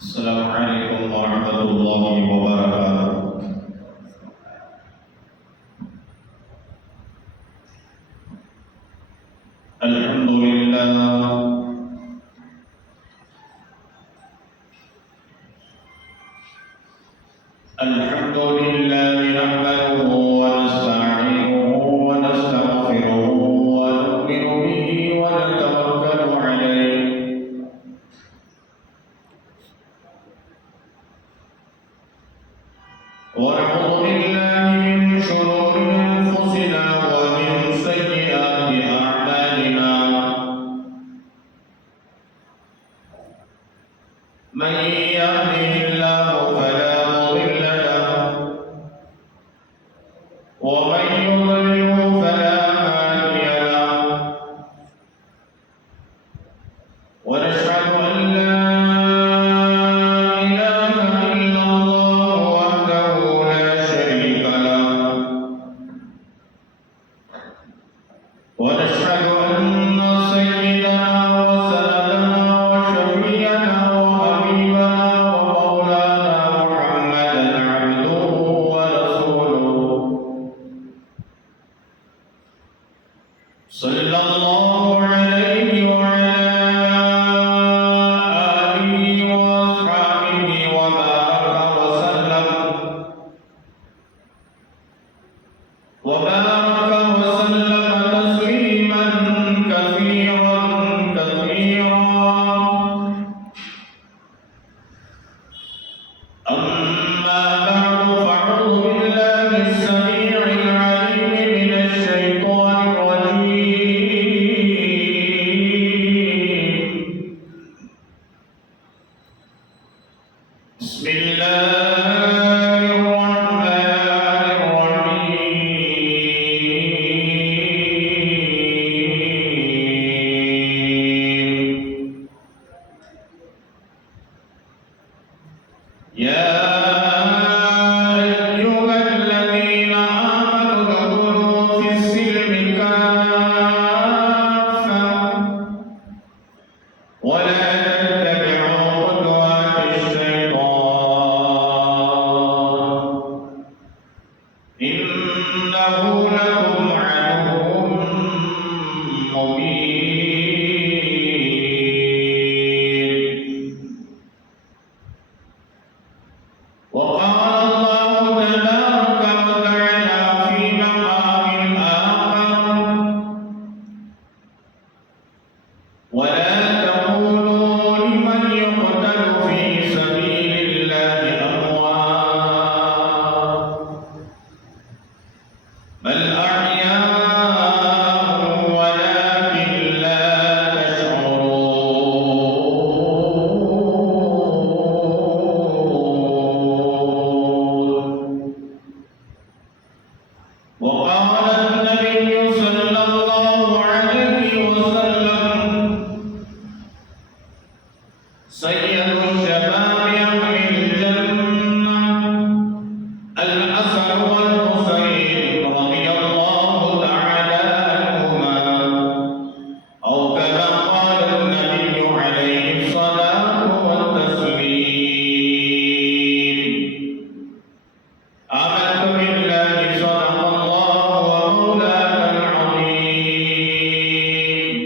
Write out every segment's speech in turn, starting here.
السلام عليكم ورحمة الله وبركاته. الحمد لله نحمده ونستعينه ونستغفره ونؤمن به ونتوكل عليه ونعوذ بالله من شرور أنفسنا ومن سيئات أعمالنا. من يهده الله فلا مضل له ومن يضلل فلا هادي له. ونشهد أن لا إله إلا الله وحده لا شريك له. ونشهد أن سيدنا وسندنا وشفيعنا وحبيبنا ومولانا محمدا عبده ورسوله صلى الله عليه وعلى آله وأصحابه وبارك وسلم تسليما كثيرا أما بعد فأعوذ بالله السميع العليم من الشيطان الرجيم. بسم الله الرحمن الرحيم. يا أيها الذين آمنوا ادخلوا في السلم كافة ولا تتبعوا خطوات الشيطان إنه لكم عدو مبين. وقال الله تبارك وتعالى في مقام آخر: ولا تقولوا لمن يقتل في سبيل الله أموات بل أحياء ولكن لا تشعرون. وقال النبي صلى الله عليه وسلم: سيد الشباب أهل الجنة الحسن والحسين رضي الله تعالى عنهما، أو كما قال النبي عليه الصلاة والتسليم. آمنت بالله صدق الله ومولانا العظيم،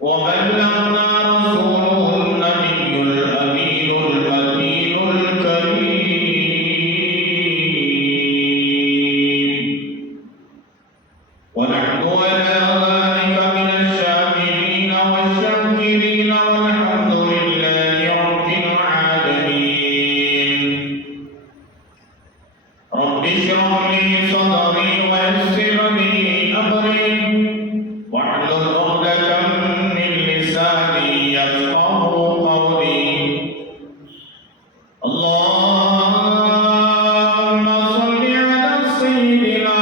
وبلغنا رسوله النبي الأمين المتين الكريم. ونحن على ذلك من الشاكرين والشاكرين والحمد لله رب العالمين. رب اشرح لي صدري ويسر لي أمري واحلل عقدة من لساني يفقهوا قولي. اللهم صل على سيدنا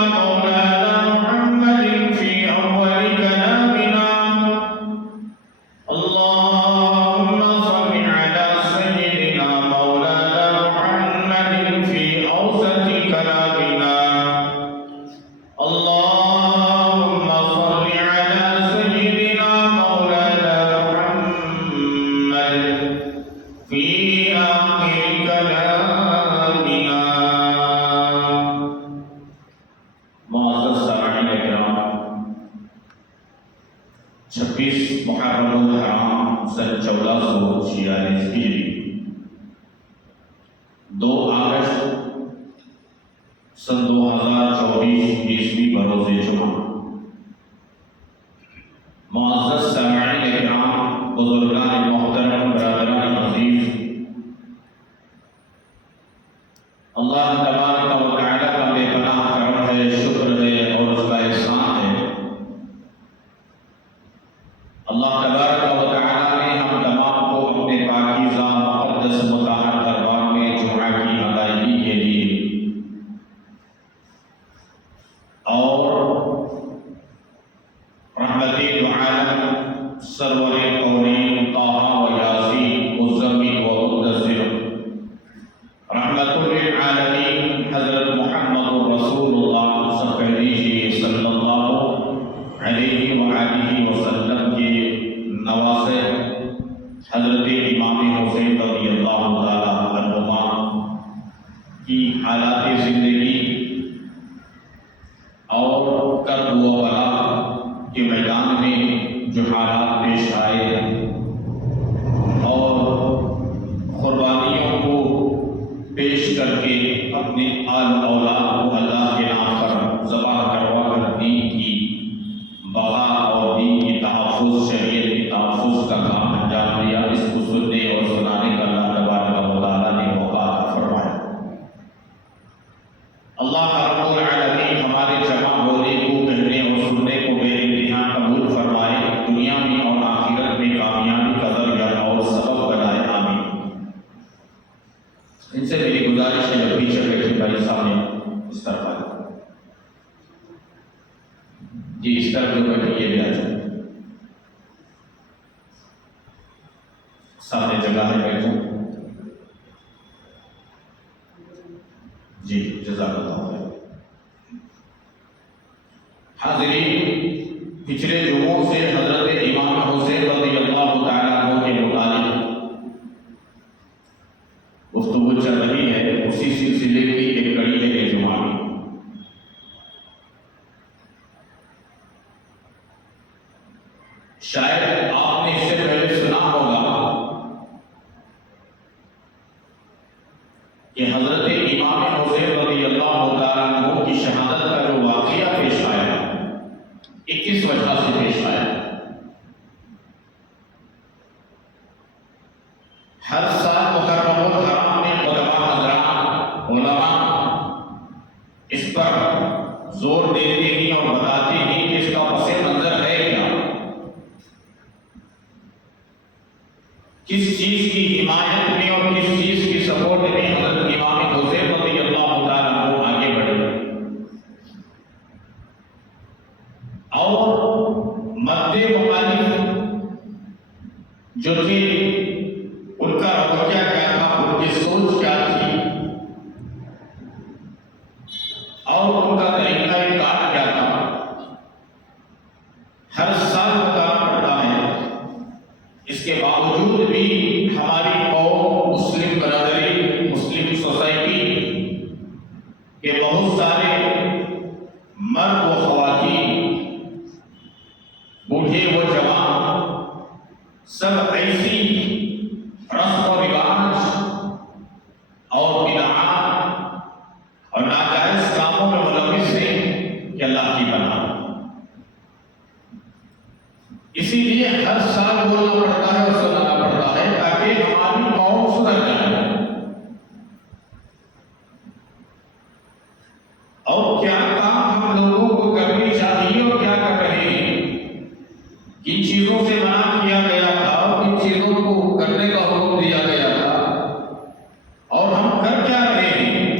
1446 ہجری 2 اگست سن 2024 عیسوی بروز جمعہ۔ معزز سامعین کرام، بزرگان محترم، برادران عزیز، اللہ تبارک و تعالیٰ کا بے پناہ کرم ہے، شکر ہے اور اس کا احسان ہے۔ اللہ تبارک و تعالیٰ نے ہم تمام کو اپنے پاکیزہ مقدس مطہر دربار میں جمعہ کی ادائیگی کے لیے اور رحمت دو عالم سرور کونین طٰہٰ و یاسین مزمل و مدثر رحمت للعالمین حضرت محمد رسول اللہ صلی اللہ علیہ وآلہ وسلم کے نواسے حضرت امام حسین رضی اللہ تعالیٰ عنہما کی حالات زندگی اور کرب و بلا کے میدان میں جو حالات پیش آئے اور قربانیوں کو پیش کر کے اپنے آل اولاد کو اللہ کے نام پر ذبح کروا کر دین کی بقا اور دین کی تحفظ، شریعت کی تحفظ کا کام انجام دیا، اس کو سننے اور سنانے کا اللہ تبارک و تعالیٰ نے موقع فرمایا۔ اللہ رب العالمین ہمارے جمع ہونے کو، کہنے اور سننے کو بے انتہا قبول فرمائے، دنیا میں اور آخرت میں کامیابی کا ذریعہ اور سبب بنائے، آمین۔ ان سے میری گزارش ہے، جب پیچھے بیٹھے بھائی سامنے اس طرف آئے، جی اس طرف جو بیٹھے یہ بھی آ جائے، سامنے جگہ ہے بیٹھو، جی جزاک اللہ خیر۔ حاضرین، پچھلے جمعوں سے حضرت امام حسین رضی اللہ تعالیٰ عنہ کے متعلق گفتگو چل رہی ہے، اسی سلسلے کی ایک کڑی ہے یہ جمعہ میں۔ شاید آپ نے اس سے پہلے سنا ہوگا کہ حضرت امام حسین رضی اللہ تعالیٰ عنہ کی شہادت کا جو واقعہ پیش آیا، یہ کس وجہ سے پیش آیا؟ ہر سال محرم الحرام میں علماء اس پر زور دیتے ہیں اور بتاتے ہیں کہ اس کا پس منظر ہے کیا، کس چیز کی حمایت میں اور کس چیز کی سپورٹ میں حضرت امام حسین رضی اللہ تعالیٰ عنہ آگے بڑھے، اور مد مخالف جو تھے ان کا رویہ کیا تھا، ان کی سوچ کیا تھی اور ان کا طریقہ کار کیا تھا، ہر سال بتانا پڑتا ہے۔ اس کے باوجود بھی ہماری قوم، مسلم برادری، مسلم سوسائٹی کے بہت سارے مرد و خواتین، بوڑھے و جوان، سب ایسی رسم و رواج اور بدعات اور ناجائز کاموں میں ملوث ہیں کہ اللہ کی پناہ۔ اسی لیے ہر سال بولنا پڑتا ہے اور سنانا پڑتا ہے تاکہ ہماری قوم سدھر جائے۔ اور کیا کام ہم لوگوں کو کرنی چاہیے اور کیا کر رہے ہیں، کن چیزوں سے منع کیا گیا تھا اور کن چیزوں کو کرنے کا حکم دیا گیا تھا، اور ہم کر کیا رہے ہیں۔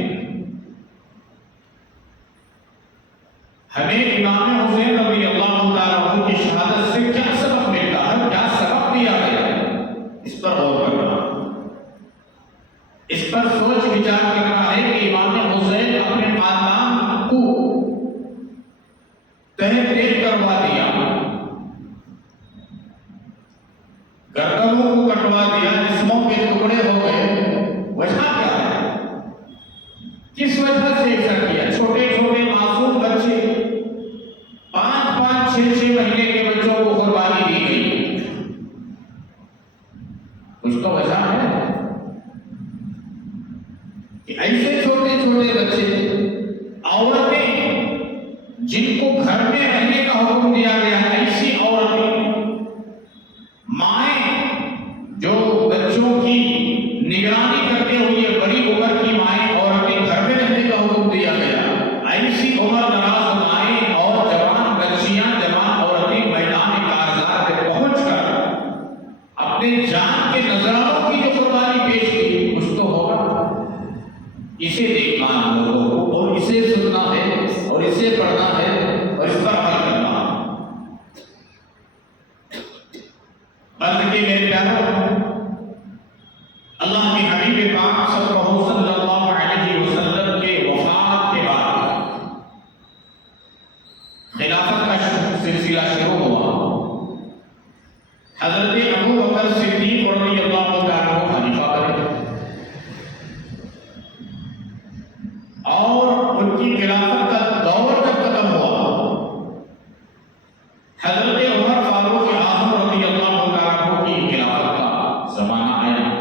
ہمیں امام حسین رضی اللہ تعالیٰ عنہ کی شہادت سے کیا سبق ملتا ہے، کیا سبق دیا گیا، اس پر غور کرنا، اس پر سوچ وچار کرنا ہے کہ امام حسین اپنے خاندان کو تہہ تیز کروا دیا، گردنوں کو کٹوا دیا، جسموں کے ٹکڑے ہو گئے، وجہ کیا ہے، کس وجہ سے ایسا کیا؟ چھوٹے چھوٹے معصوم بچے، 5-5 6-6 مہینے کے بچوں کو قربانی دی گئی، کچھ تو وجہ ہے کہ ایسے چھوٹے چھوٹے بچے، عورتیں جن کو گھر میں رہنے کا حکم دیا گیا ہے، ایسی عورتیں، مائیں جو بچوں کی نگرانی کرتے ہوئے بڑی عمر کی مائیں، عورتیں گھر میں رہنے کا حکم دیا گیا، ایسی عمر دراز مائیں اور جوان بچیاں، جوان عورتیں میدان کارزار میں پہنچ کر اپنے جان کے نذرانوں کی جو قربانی پیش کی، کچھ تو ہوگا، اسے دیکھنا ہم لوگوں کو، اور اسے سننا ہے، اور اسے پڑھنا ہے، اور اس پر عمل کرنا ہے۔ بلکہ میرے پیاروں، اللہ کے حبیب پاک صلی اللہ علیہ وسلم کے وفات کے بعد خلافت کا سلسلہ شروع ہوا۔ حضرت ابو بکر صدیق رضی اللہ عنہ خلیفہ بنے، اور ان کی خلافت کا دور جب ختم ہوا، حضرت عمر فاروق اعظم رضی اللہ عنہ کی خلافت کا زمانہ آیا۔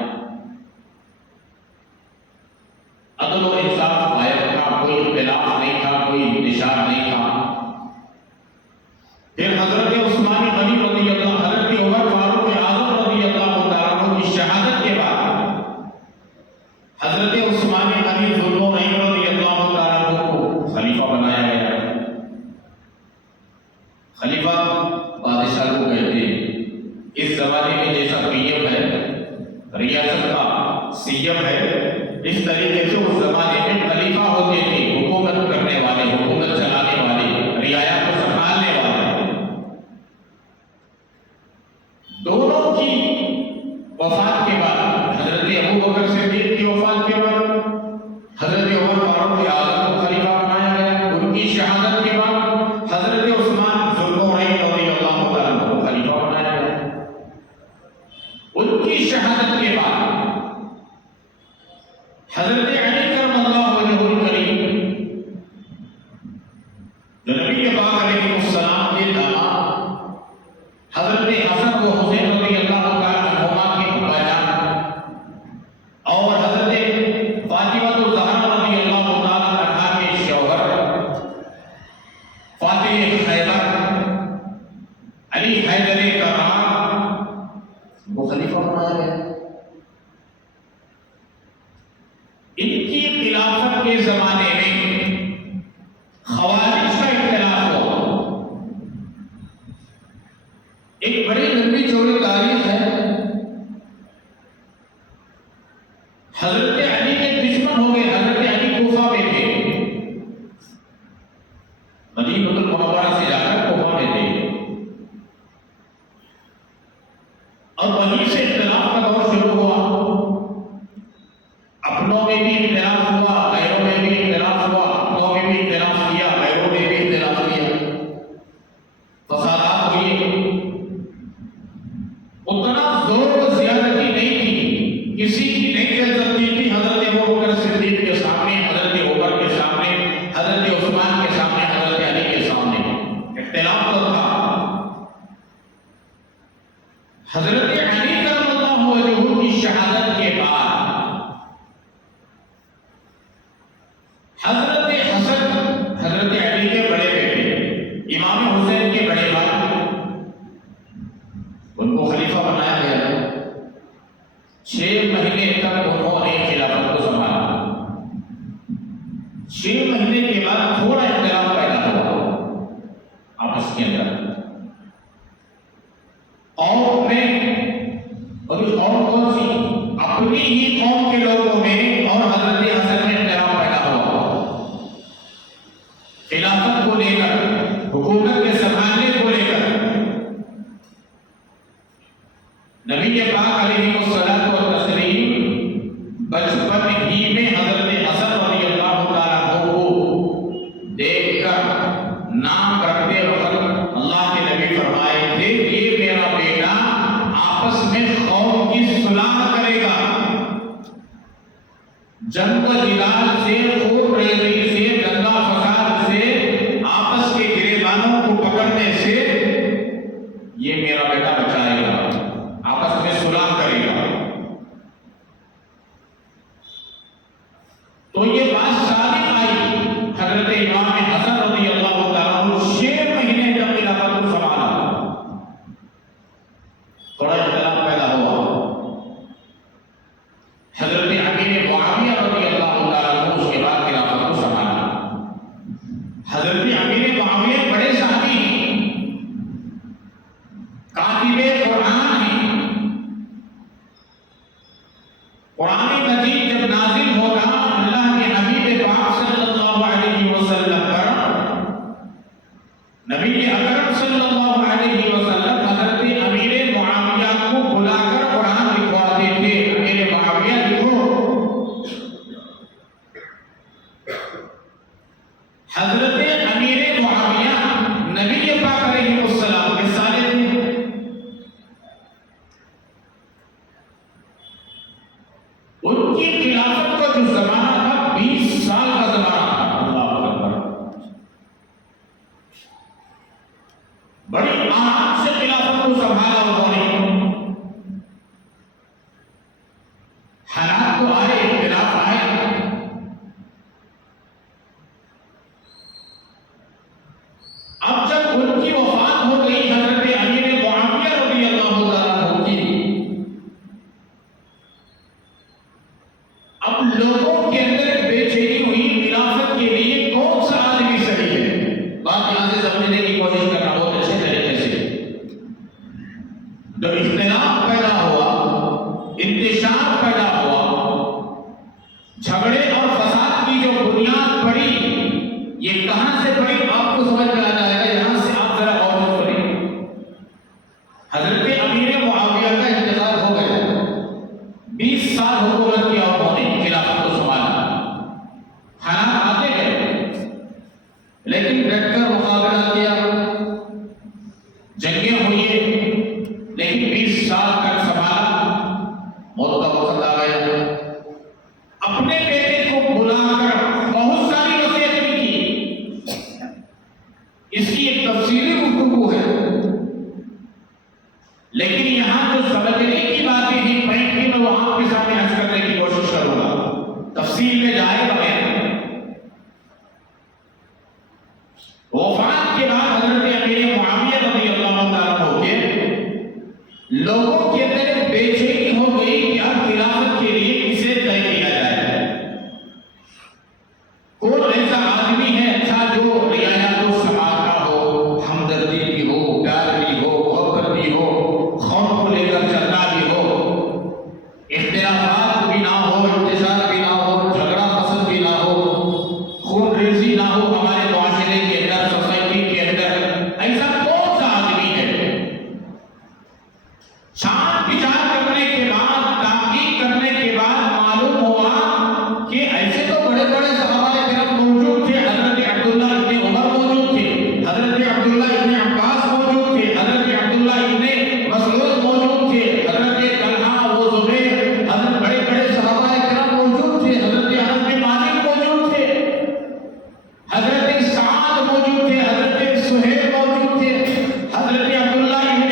عدل و انصاف غائب تھا، کوئی اختلاف نہیں تھا، کوئی انتشار نہیں تھا۔ پھر حضرت عثمان غنی رضی اللہ، حضرت عمر فاروق اعظم رضی اللہ عنہ کی شہادت کے بعد حضرت عثمان غنی ذوالنورین رضی اللہ عنہ کو خلیفہ بنایا گیا۔ خلیفہ بادشاہ کو کہتے ہیں، اس زمانے میں جیسا پیم ہے، ریاست کا سیم ہے، اس طریقے سے اس زمانے میں خلیفہ ہوتے تھے، حکومت کرنے والے، حکومت چلانے والے، رعایا کو سنبھالنے والے۔ دونوں کی وفات کے بعد، حضرت ابو بکر صدیق کی وفات کے بعد حضرت عمر فاروق اعظم کو خلیفہ بنایا گیا۔ ان کی شہادت کے بعد حضرت عثمان ذوالنورین رضی اللہ عنہ کو خلیفہ بنایا گیا۔ ان کی شہادت کے بعد حضرت علی کرم اللہ وجہہ الکریم، جو نبی پاک علیہ السلام کے داماد حضرت حسن و حسین رضی اللہ عنہما کے ابا جان، اور حضرت فاطمہ الزہرا رضی اللہ عنہا کے شوہر فاتح خیبر علی حیدر کرار، وہ خلیفہ بنایا گیا۔ ان کی خلافت کے زمانے میں خوارج کا اختلاف ہوا۔ ایک بڑی لمبی چوڑی تاریخ ہے۔ حضرت علی کے دشمن ہو گئے، حضرت علی کوفہ میں تھے، مدینہ المنورہ سے جا کر کوفہ میں تھے، اور وہیں سے اختلاف کا دور شروع ہوا۔ اپنوں میں بھی اختلاف ہوا، غیروں میں بھی اختلاف ہوا، اپنوں میں بھی اختلاف کیا، غیروں میں بھی اختلاف کیا، فسادات ہوئے۔ اتنا زور و زیادتی نہیں تھی، کسی کی نہیں چل سکتی تھی حضرت ابو بکر صدیق کے سامنے، حضرت عمر کے سامنے، حضرت عثمان کے سامنے، حضرت علی کے سامنے۔ اختلاف تو تھا۔ حضرت علی کرم اللہ وجہہ کی شہادت کے بعد حضرت حسن، حضرت علی کے بڑے بیٹے، امام حسین کے بڑے بھائی، ان کو خلیفہ بنایا گیا۔ 6 مہینے تک انہوں نے خلافت کو سنبھالا۔ 6 مہینے کے بعد تھوڑا اختلاف پیدا ہوا آپس کے اندر، قوم میں، اور قوم کون سی؟ اپنی ہی قوم کے لوگوں میں اور حضرت حسن میں اختلاف پیدا ہوا۔ خلافت کو لے کر، حکومت کے سنبھالنے کو لے کر نبی پاک علیہ الصلوۃ والتسلیم بچپن ہی میں حضرت حسن رضی اللہ عنہ کو دیکھ کر نام رکھتے وقت اللہ کے نبی فرمائے تھے، یہ میرا بیٹا آپس میں قوم کی صلح کرے گا، جنگ و جدال سے، خون ریزی سے، دنگا فساد سے، آپس کے گریبانوں کو پکڑنے سے یہ میرا بیٹا بچائے گا، آپس میں صلح کرے گا۔ تو یہ بات صادق آئی حضرت امام حسن رضی اللہ تعالیٰ عنہ 6 مہینے جب خلافت کو سنبھالا، تھوڑا اختلاف پیدا ہوا، حضرت امیر معاویہ رضی اللہ تعالیٰ عنہ اس کے بعد خلافت کو سنبھالا۔ حضرت امیر معاویہ بڑے صحابی ہیں، کاتب قرآن ہیں، قرآن مجید جب نازل ہوگا اللہ کے حبیب پاک صلی اللہ علیہ وسلم پر، نبی اکرم صلی اللہ علیہ وسلم حضرت امیر معاویہ کو بلا کر قرآن لکھواتے تھے، امیر معاویہ لکھو۔ حضرت امیر معاویہ نبی پاک علیہ السلام کے سالے تھے، ان کی خلافت کا جو زمانہ تھا 20 سال کا زمانہ تھا۔ اللہ اکبر، بڑی آرام سے خلافت کو سنبھالا انہوں نے۔ حالات تو آئے، اختلاف آئے، اب جب ان کی وفات ہو گئی حضرت امیر معاویہ رضی اللہ تعالیٰ عنہ کی، اب لوگوں کے اندر ایک بے چینی ہوئی خلافت کے لیے کون سا آدمی صحیح ہے۔ بات یہاں سے سمجھنے کی کوشش کرنا بہت اچھے طریقے سے۔ جب اختلاف پیدا ہوا، انتشار پیدا ہوا، جھگڑے اور فساد کی جو بنیاد پڑی، یہ کہاں سے پڑی آپ کو سمجھ میں آ جائے گا، یہاں سے آپ ذرا غور سے سنیں۔ حضرت امیر معاویہ کا انتقال ہو گیا، 20 سال حکومت کیا انہوں نے، خلافت کو سنبھالا، حالات آتے گئے، لیکن ڈٹ کر مقابلہ کیا، جنگیں ہوئی، لیکن 20 سال تک سنبھالا، موت کا وقت آ گیا۔ اپنے بیٹے کو بلا کر بہت ساری وصیت بھی کی، اس کی ایک تفصیلی گفتگو ہے، لیکن یہاں جو سمجھنے کی باتیں ہیں پوائنٹ کی، میں وہ آپ کے سامنے عرض کرنے کی کوشش کروں گا، تفصیل میں جائے بغیر۔ وفات کے بعد حضرت امیر معاویہ رضی اللہ تعالیٰ عنہ کے لوگوں کے اندر ایک بے چینی ہو گئی کہ اب خلافت کے لیے کسے طے کیا جائے، کون ایسا آدمی ہے اچھا جو رعایا کو سنبھالتا ہو، ہمدردی بھی ہو، پیار بھی ہو، محبت بھی ہو، قوم کو لے کر چلنا بھی ہو، اختلافات بھی نہ ہو، انتشار بھی نہ ہو، جھگڑا پسند بھی نہ ہو، خون ریزی نہ ہو ہمارے معاشرے کے اندر، سوسائٹی کے اندر، ایسا کون سا آدمی ہے؟ چھان بچار کرنے کے بعد، تحقیق کرنے کے بعد معلوم ہوا کہ ایسے تو بڑے بڑے صحابہ کرام موجود تھے، حضرت عبداللہ ابن عمر موجود تھے، حضرت عبداللہ ابن عباس موجود تھے، حضرت عبداللہ ابن مسعود موجود تھے، حضرت طلحہ و زبیر، حضرت بڑے بڑے صحابہ کرام موجود تھے، حضرت انس بن مالک موجود تھے، حضرت سعد موجود تھے، حضرت سہیل موجود تھے، حضرت عبداللہ ابن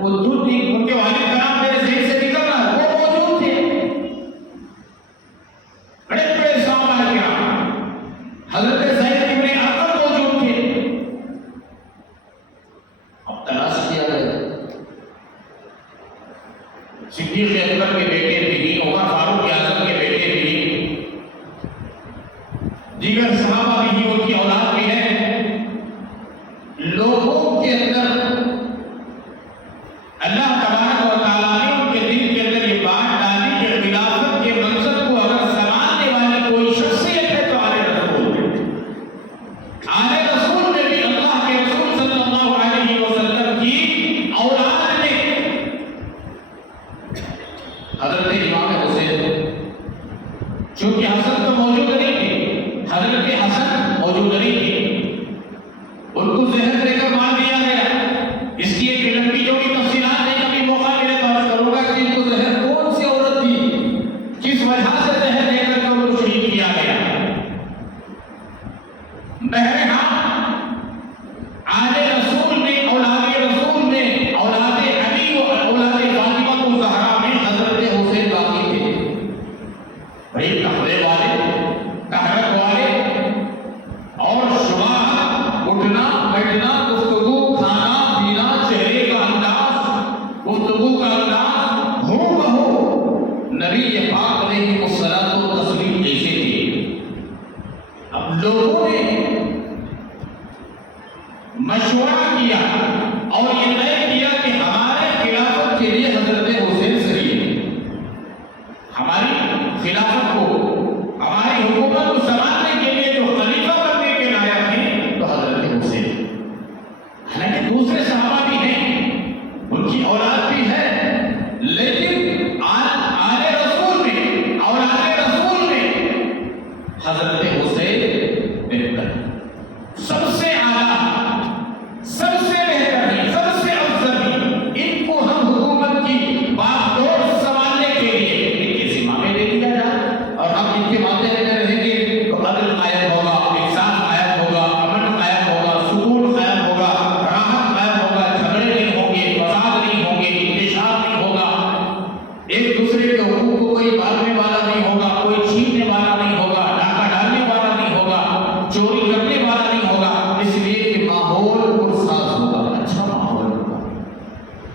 وہ دودھ ان کے والد کا نام میرے ذہن سے نکل رہا ہے، وہ موجود تھے، بڑے بڑے صحابہ کرام، حضرت زید ابن ارقم موجود تھے۔ اب تلاش کیا گیا، صدیق اکبر کے بیٹے بھی، عمر فاروق اعظم کے بیٹے بھی، دیگر صحابہ بھی، ان کی اولاد بھی ہے، لوگوں کے اندر اللہ تبارک و تعالیٰ نے ان کے دل کے اندر یہ بات ڈالی کہ خلافت کے منصب کو اگر سنبھالنے والی کوئی شخصیت ہے تو آل رسول ہے۔ آل رسول میں بھی اللہ کے رسول صلی اللہ علیہ وسلم کی اولاد میں حضرت امام حسین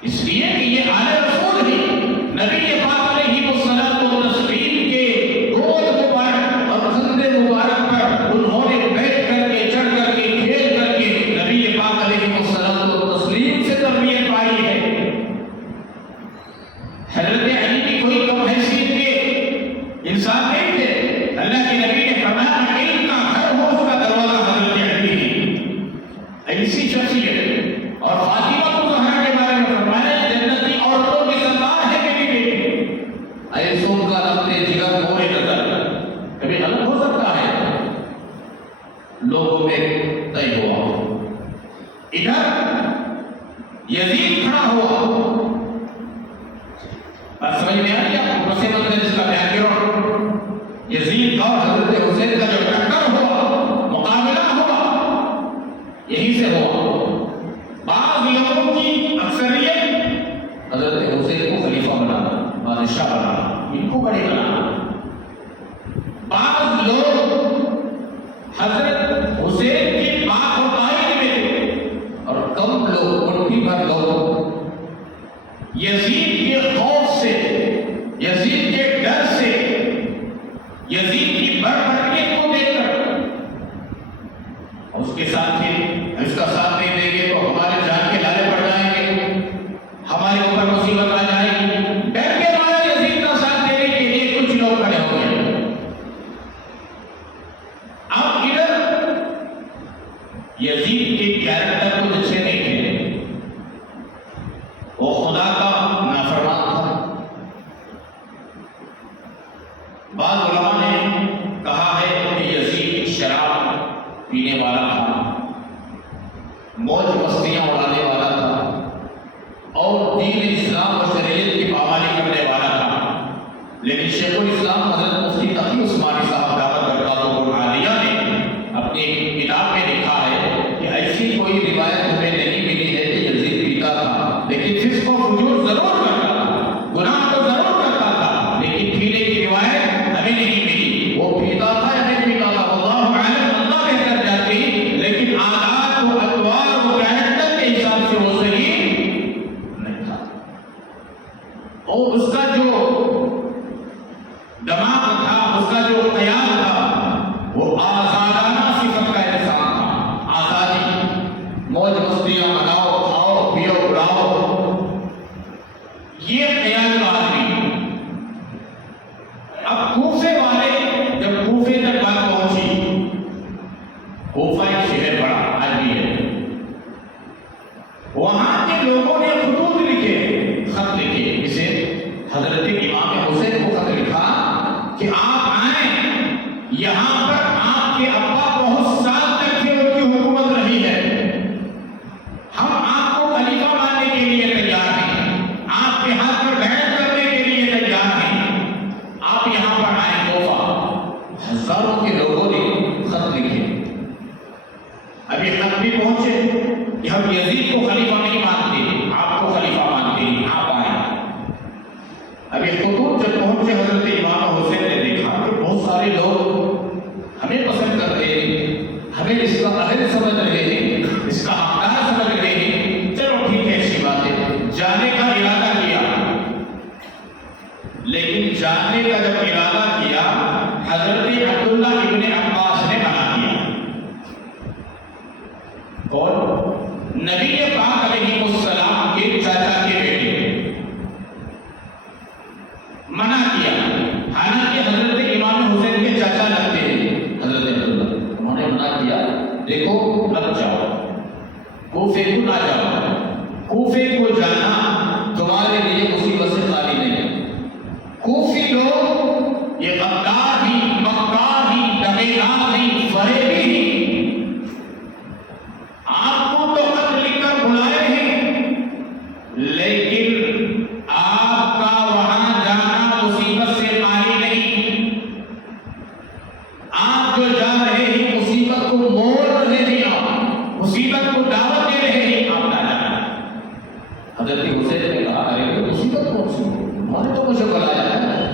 اس لیے کہ یہ آل رسول ہی نبی پاک علیہ الصلوۃ والتسلیم کے گود مبارک اور کندھے مبارک پر انہوں نے بیٹھ کر کے چڑھ کر کے کھیل کر کے نبی پاک علیہ الصلوۃ والتسلیم سے تربیت پائی ہے۔ حضرت علی کی کوئی کم حیثیت کے انسان نہیں تھے، اللہ کے نبی نے فرمایا علم کا گھر ہو اس کا دروازہ حضرت علی ہے، ایسی شخصیت۔ اور فاطمہ کو زہرا کے بارے میں فرمایا جنتی عورتوں کی سردار ہے میری بیٹی، ایسوں کا رفتے جگر مورے نظر، کبھی غلط ہو سکتا ہے، لوگوں میں طے ہوا۔ ادھر یزید کھڑا ہوا، بات سمجھ میں آ رہی ہے آپ کو؟ پس منظر اس کا بیان کرو، یزید اور حضرت حسین کا جو ٹکر ہوا، مقابلہ ہوا، یہی سے ہوا۔ بعض لوگوں کی اکثریت حضرت حسین کو خلیفہ بنانا، بادشاہ بنانا، ان کو بڑے بنانا۔ بعض لوگ حضرت حسین کی بات کو قائل میں تھے، اور کم لوگ، مٹھی بھر لوگ یزید کے خوف سے، یزید کے ڈر سے، یزید کی بربریت کو دیکھ کر اس کے ساتھ ہی اس کا ساتھ نہیں دیں گے تو ہمارے جان کے لالے پڑ جائیں گے، ہمارے اوپر مصیبت آ جائے گی، ڈر کے مارے یزید کا ساتھ دینے کے لیے کچھ لوگ کھڑے ہو گئے۔ اب ادھر یزید کے کیریکٹر کو اچھے نہیں تھے، وہ خدا کا نافرمان تھا۔ بعض علماء نے کہا ہے کہ یزید شراب پینے والا تھا، موج مستیاں اڑانے والا تھا، اور دین اسلام اور شریعت کی پامالی کرنے والا تھا۔ لیکن شیخ الاسلام حضرت مفتی تقی عثمانی صاحب دعوت برکاتہ عالیہ نے اپنی کتاب میں لکھا ہے کہ ایسی کوئی روایت ہمیں نہیں ملی ہے کہ یزید پیتا تھا، لیکن فسق و فجور ضرور کرتا تھا، گناہ تو ضرور کرتا تھا، لیکن پینے کی روایت ہمیں نہیں ملی۔ وہ پیتا تھا یا نہیں پیتا تھا اللہ اعلم، اللہ بہتر جانتے ہیں، لیکن عادات و اطوار و کیریکٹر کے حساب سے وہ صحیح نہیں تھا۔ اور اس کا جو دماغ تھا، اس کا جو خیال تھا، وہ آزادانہ صفت کا انسان تھا، آزادی، موج مستیاں مناؤ، کھاؤ پیو اڑاؤ، یہ خیال کا آدمی۔ اب کوفے والے جب کوفے تک بات پہنچی، کوفہ ایک شہر بڑا آج بھی ہے، وہاں کے لوگوں نے خطوط لکھے، خط لکھے، اسے حضرت امام حسین کو خط لکھا کہ آپ آئیں، یہاں پر آپ کے ابا بہت سال تک کے ان کی حکومت رہی ہے، ہم آپ کو خلیفہ ماننے کے لیے تیار ہیں، آپ کے ہاتھ پر بیعت کرنے کے لیے تیار ہیں، آپ یہاں پر آئیں کوفہ۔ ہزاروں کے لوگوں نے خط لکھے، اب یہ خط بھی پہنچے کہ ہم یزید کو خلیفہ نہیں مانتے، آپ کو خلیفہ مانتے ہیں، آپ آئیں۔ اب یہ خطوط جب پہنچے حضرت امام حسین نے دیکھا کہ بہت سارے لوگ ہمیں پسند کرتے ہیں، ہمیں اس کا اہل سمجھ رہے ہیں، اس کا حقدار سمجھ رہے ہیں، چلو ٹھیک ہے، اچھی بات ہے، جانے کا ارادہ کیا۔ لیکن جانے کا جب ارادہ کیا، حضرت عبداللہ ابن عباس نے منع کیا۔ کون؟ نبی پاک علیہ السلام کے چاچا کے بیٹے منع کیا، حالانکہ حضرت امام حسین کے چاچا لگتے ہیں حضرت عبداللہ، انہوں نے منع کیا، دیکھو مت جاؤ، کوفے کو نہ جاؤ، کوفے کو جانا تمہارے لیے مصیبت سے خالی نہیں۔ کوفی لوگ یہ غدار ہی، مکار ہی، دغیدار ہی، فریبی ہی، آپ کو تو خط لکھ کر بلائے ہیں، لیکن آپ کا وہاں جانا مصیبت سے خالی نہیں، آپ جو جا رہے ہیں مصیبت کو موڑ رہے ہیں، آپ مصیبت کو دعوت دے رہے ہیں، آپ نہ جانا۔ حضرت حسین نے کہا ارے مصیبت کون سی؟ انہوں نے تو مجھے بلایا ہے،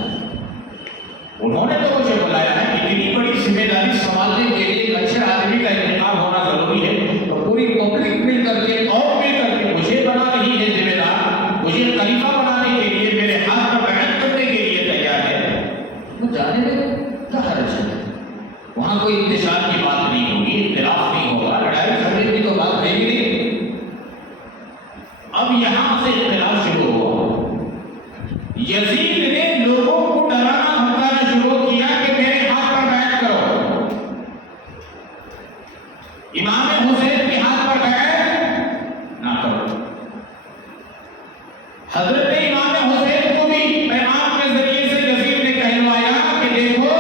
انہوں نے تو مجھے بلایا ہے، اتنی بڑی ذمہ داری سنبھالنے کے لیے ایک اچھے آدمی کا انتخاب ہونا ضروری ہے، تو پوری پبلک مل کر کے، قوم مل کر کے مجھے بنا رہی ہے ذمہ دار، وہاں کوئی انتشار کی بات نہیں ہوگی، اختلاف نہیں ہوگا، لڑائی جھگڑے کی تو بات ہے ہی نہیں۔ اب یہاں سے اختلاف شروع ہوا، یزید نے لوگوں کو ڈرانا دھمکانا شروع کیا کہ میرے ہاتھ پر بیعت کرو، امام حسین کے ہاتھ پر بیعت نہ کرو۔ حضرت امام حسین کو بھی پیغام کے ذریعے سے یزید نے کہلوایا کہ دیکھو،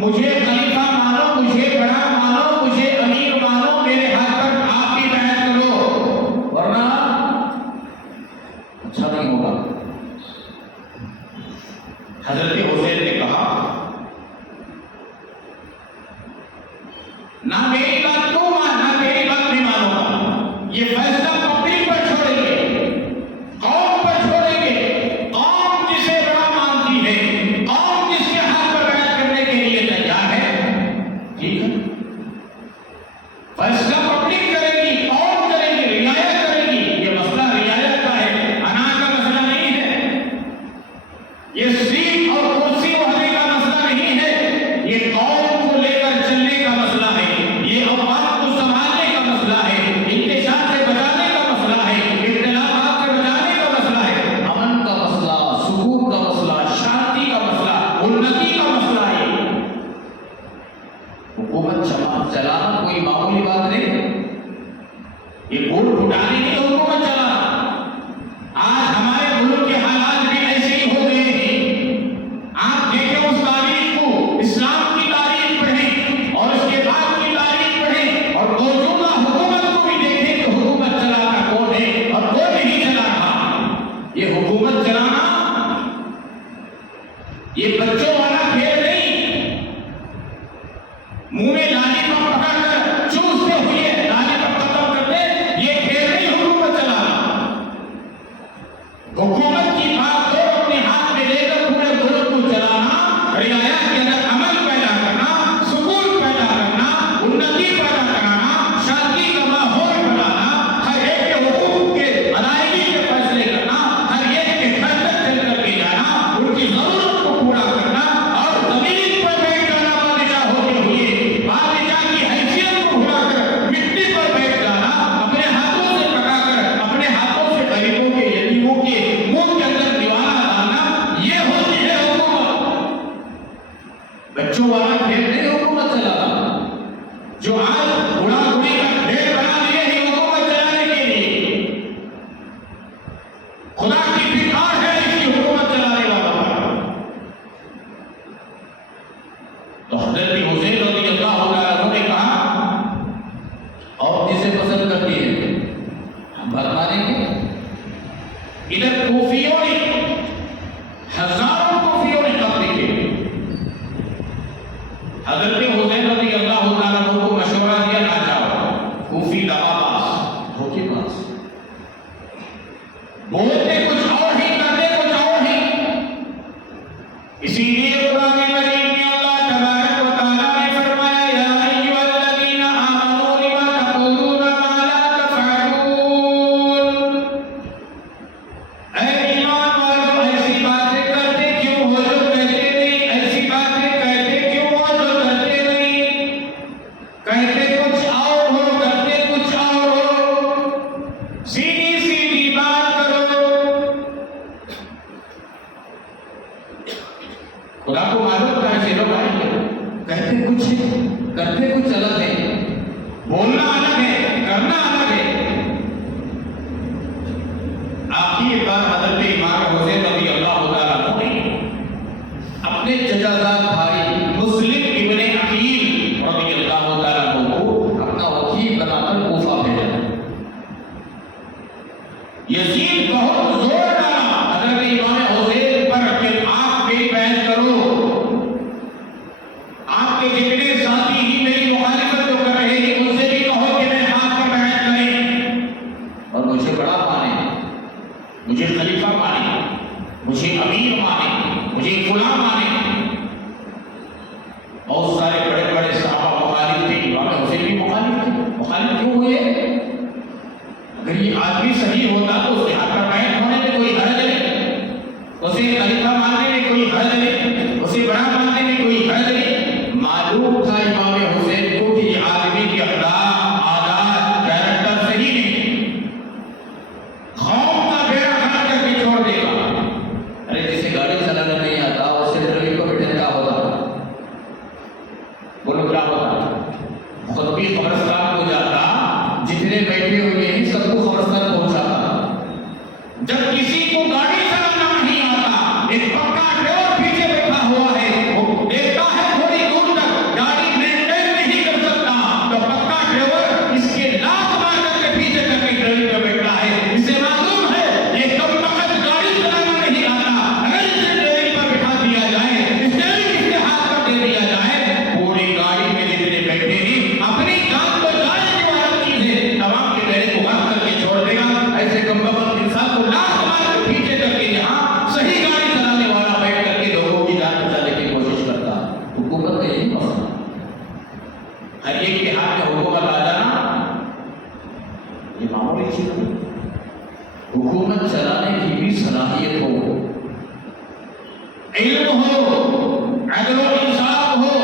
مجھے خلیفہ مانو، مجھے بڑا مانو، مجھے امیر مانو، میرے ہاتھ پر آپ بھی بیعت کرو، ورنہ اچھا نہیں ہوگا۔ حضرت حسین نے کہا نہ میری بات تو مان، نہ میری بات بھی مانو گا، یہ فیصلہ پبلک پر چھوڑیں گے، قوم پر چھوڑیں گے، قوم جسے بڑا مانتی ہے، قوم جس کے ہاتھ پر بیعت کرنے کے لیے تیار ہے، ٹھیک ہے، فیصلہ پبلک کرے گی، قوم کرے گی، رعایت کرے گی۔ یہ مسئلہ رعایت کا ہے، انا کا مسئلہ نہیں ہے، یہ سیٹ اور کرسی وحدے کا مسئلہ نہیں ہے، یہ قوم کو لے کر چلنے کا مسئلہ ہے، یہ عوام کو سنبھالنے کا مسئلہ ہے، انتشار سے بچانے کا مسئلہ ہے، اختلافات سے بچانے کا مسئلہ ہے، امن کا مسئلہ، سکون کا مسئلہ، شانتی کا مسئلہ، انتی کا مسئلہ ہے۔ حکومت چلانا کوئی معمولی بات نہیں، یہ ووٹ اٹھانے کی حکومت چلانا۔ آج ہمارے ملک کے حالات بھی ایسے ہی ہو گئے ہیں، آپ دیکھیں اس تاریخ کو، اسلام کی تاریخ پڑھیں اور اس کے بعد کی تاریخ پڑھیں اور موجودہ حکومت کو بھی دیکھیں کہ حکومت چلانا کون ہے اور کون نہیں چلا رہا۔ یہ حکومت چلانا یہ بچوں والا کھیل نہیں، منہ میں لالی پاپ پکڑ کر چوستے ہوئے لالی پاپ ختم کرتے، یہ کھیل نہیں حکومت چلانا۔ حکومت کی بات کو اپنے ہاتھ میں لے کر پورے ملک کو چلانا، رعایت کے اندر عمل پیدا کرنا، سکون پیدا کرنا، انتی پیدا کرانا، شانتی کا ماحول بنانا، ہر ایک کے حقوق کے ادائیگی کے فیصلے کرنا، ہر ایک کے گھر تک چل کر کے جانا، ان کی ضرورت کو پورا کرنا اور زمین پر بیٹھ جانا بادشاہ ہوتے ہوئے، بادشاہ کی حیثیت کو بھلا کر مٹی پر بیٹھ جانا، اپنے ہاتھوں سے پکا کر اپنے ہاتھوں سے غریبوں کے یتیموں کے منہ کے اندر دیوانہ ڈالنا، یہ ہوتی ہے حکومت۔ بچوں والا کھیل نہیں حکومت چلانا، جو آج بڑا بڑی کا کھیل بنا لیے ہیں حکومت چلانے کے لیے۔ خدا کی پکار ہے اس کی حکومت چلانے والا۔ تو حضرت حسین رضی اللہ عنہ نے کہا اور جسے پسند کرتی ہے ہم بات مانیں گے۔ ادھر کوفیوں نے ہزاروں کوفیوں نے خط لکھے، حضرت حسین رضی اللہ عنہ کو مشورہ دیا نہ جاؤ، کوفی دبا باز دھوکے باز، بولتے کچھ اور ہی کرتے کچھ اور ہی۔ اسی لیے قرآن مجید میں اللہ تبارک و تعالیٰ نے فرمایا یا ایھا الذین آمنوا لم تقولون ما لا تفعلون، اے ایمان والو ایسی باتیں کرتے کیوں ہو جو کہتے نہیں، ایسی باتیں کہتے کیوں ہو جو کرتے نہیں، کہتے کچھ اور ہو کرتے کچھ اور ہو، سیدھی سیدھی بات کرو۔ خدا کو معلوم تھا ایسے لوگ آئیں گے، کہتے کچھ ہے کرتے کچھ الگ ہے، بولنا الگ ہے کرنا الگ ہے۔ آخر بار حضرت امام حسین رضی اللہ تعالیٰ عنہ نے اپنے چچازاد بھائی مسلم ابن عقیل رضی اللہ تعالیٰ عنہ کو اپنا وکیل بنا کر کوفہ بھیجا۔ یزید بہت زور ڈالا حضرت امام حسین پر کہ آپ میری بیعت کرو، آپ کے جتنے ساتھی ہی میری مخالفت جو کر رہے ہیں ان سے بھی کہو کہ میرے ہاتھ پر بیعت کریں اور مجھے بڑا مانے، مجھے خلیفہ مانے، مجھے امیر مانے، مجھے فلاں مانے۔ بہت سارے بڑے بڑے صحابہ مخالف تھے، امام حسین بھی مخالف تھے۔ مخالف کیوں ہوئے؟ اگر یہ آدمی صحیح ہوتا تو اس کے ہاتھ پر بیعت ہونے میں کوئی حرج نہیں، اسے خلیفہ ماننے میں کوئی حرج نہیں، اسے بڑا ماننے میں کوئی حرج نہیں، حکومت چلانے کی بھی صلاحیت ہو، علم ہو، عدل و انصاف ہو،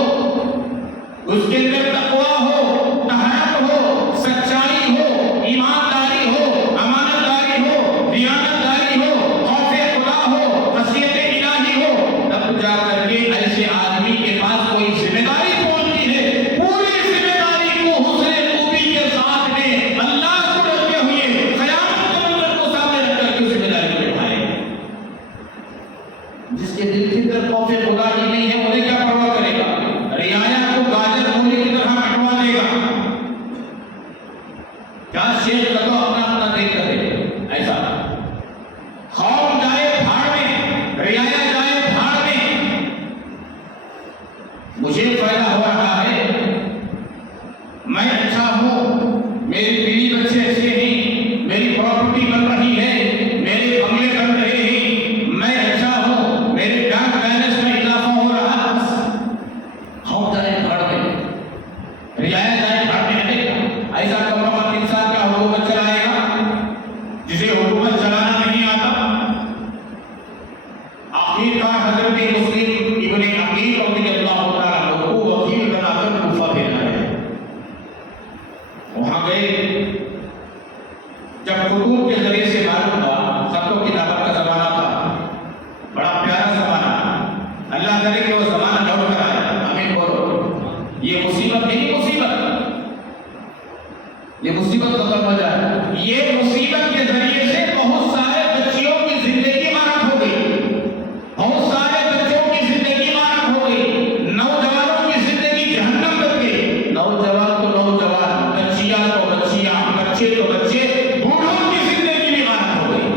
اس کے اندر تقویٰ ہو، طہارت ہو، سچائی ہو، ایمانداری ہو، امانت داری ہو، دیانت داری ہو، خوف خدا ہو، خشیت الہی ہو، تب جا کر کے ایسے آدمی کے پاس کوئی ذمہ داری پہنچتی ہے۔ پوری ذمہ داری کو حسن خوبی کے ساتھ میں اللہ کو ڈرتے ہوئے قیامت کے منظر کو سامنے رکھ کر کے ذمہ داری کو نبھائے۔ جس کے دل کے اندر خوف خدا ہی نہیں ہے، انہیں کیا پرواہ کرے گا؟ رعایا کو گاجر مولی کی طرح کٹوا دے گا۔ کیا شیخ کا تو اپنا اپنا دیکھ کر دے ایسا خوف جائے بھاڑ میں، رعایا جائے بھاڑ میں، مجھے فائدہ ہو رہا ہے، میں اچھا ہوں، میری بیوی بچے ایسے ہیں، میری پراپرٹی بن رہی ہے، میرے بنگلے بن رہے ہیں، میں اچھا ہوں، میرے بینک بیلنس میں اضافہ ہو رہا ہے، بس خوف جائے بھاڑ میں، رعایا جائے بھاڑ میں رہے گا۔ ایسا کم وقت انسان کا حکومت چلائے گا جسے حکومت چلانا نہیں آتا۔ آخرکار حضرت مسلم ابن عقیل رضی اللہ تعالیٰ عنہ کو وکیل بنا کر کوفہ بھیجا گیا۔ وہاں گئے، جب خطوط کے ذریعے سے معلوم ہوا، خط و کتابت کا زمانہ تھا، بڑا پیارا زمانہ، اللہ کرے کہ وہ زمانہ لوٹ کر آئے۔ آمین بولو۔ یہ مصیبت نہیں، مصیبت، یہ مصیبت ختم ہو جائے۔ یہ مصیبت کے ذریعے سے بہت سارے بچیوں کی زندگی مارک ہو گئی، بہت سارے بچوں کی زندگی مارک ہو گئی، نوجوانوں کی زندگی جہنم بن گئی۔ نوجوان تو نوجوان، بچیاں تو بچیاں، بچے تو بچے، بوڑھوں کی زندگی بھی مارک ہو گئی۔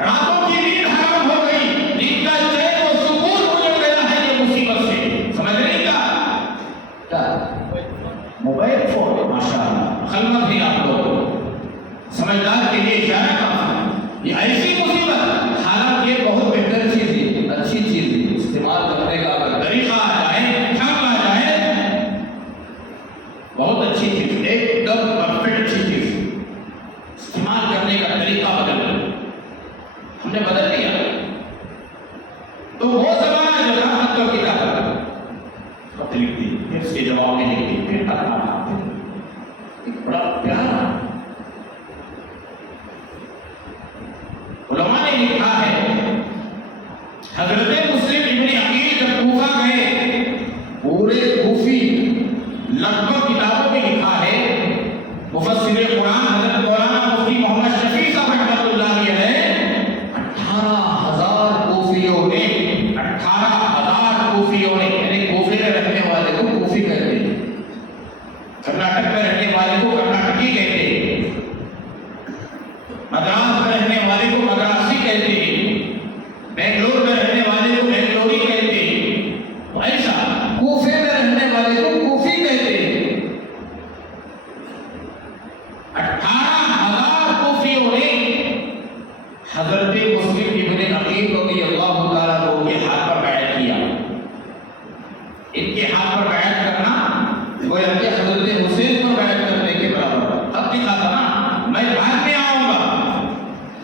راتوں کی نیند حرام ہو گئی، نیند کا چین و سکون اجڑ گیا ہے یہ مصیبت سے۔ سمجھ رہے کیا؟ موبائل فون، ماشاءاللہ خلوت ہے آپ لوگ، سمجھدار کے لیے اشارہ کرنا، یہ ایسی مصیبت، حالانکہ یہ بہت بہتر چیز ہے، اچھی چیز ہے، استعمال کرنے کا اگر طریقہ آ جائے، ڈھنگ آ جائے، بہت اچھی چیز، ایک دم پرفیکٹ اچھی چیز، استعمال کرنے کا طریقہ بدل ہم نے بدل دیا۔ تو وہ زمانہ جو تھا خط و کتابت، خط لکھتی، پھر اس کے جواب میں لکھتی، پھر خط آتا، ایک بڑا پیارا علماء نے لکھا ہے، حضرت مسلم ابن عقیل جب کوفہ گئے، پورے کوفی لگ بھگ کتابوں میں لکھا ہے، مفسر قرآن حضرت مولانا مفتی محمد شفیع صاحب رحمۃ اللہ علیہ، 18,000 کوفیوں نے، 18,000 کوفیوں نے، یعنی کوفے میں رہنے والے کو کوفی کہتے ہیں، کرناٹک میں رہنے والے کو کرناٹکی کہتے ہیں، مدراس میں رہنے والے کو مدراسی کہتے ہیں، بنگلور میں رہنے والے کو بنگلوری کہتے ہیں، ایسا کوفے میں رہنے والے کو کوفی کہتے ہیں۔ 18,000 کوفیوں نے حضرت مسلم ابن عقیل رضی اللہ تعالیٰ عنہ کے ہاتھ پر بیعت کیا۔ ان کے ہاتھ پر بیعت کرنا گویا کہ حضرت حسین کو بیعت کرنے کے برابر، خط لکھا تھا نا، میں بعد میں آؤں گا،